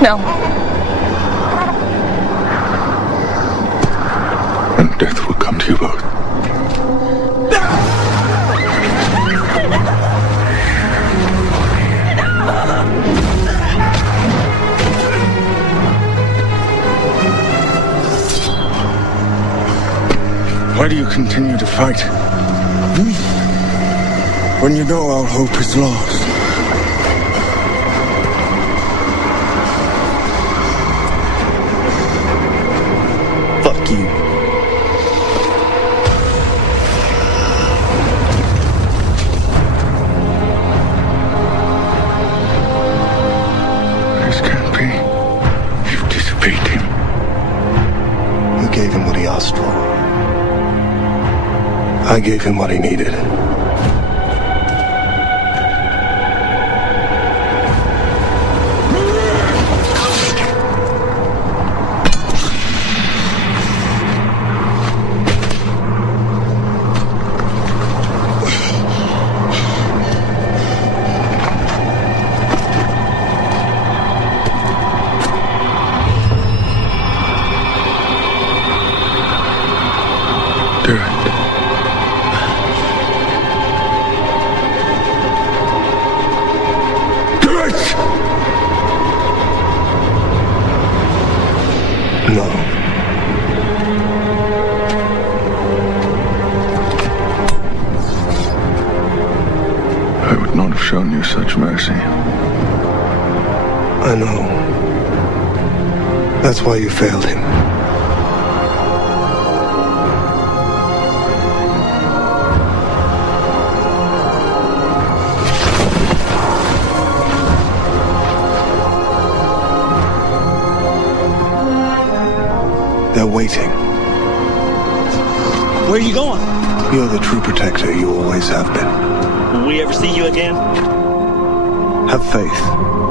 No. And death will come to you both. Why do you continue to fight? When you know all hope is lost. Fuck you. This can't be. You've disobeyed him. You gave him what he asked for. I gave him what he needed. Do it. No. I would not have shown you such mercy. I know. That's why you failed him. They're waiting. Where are you going? You're the true protector you always have been. Will we ever see you again? Have faith.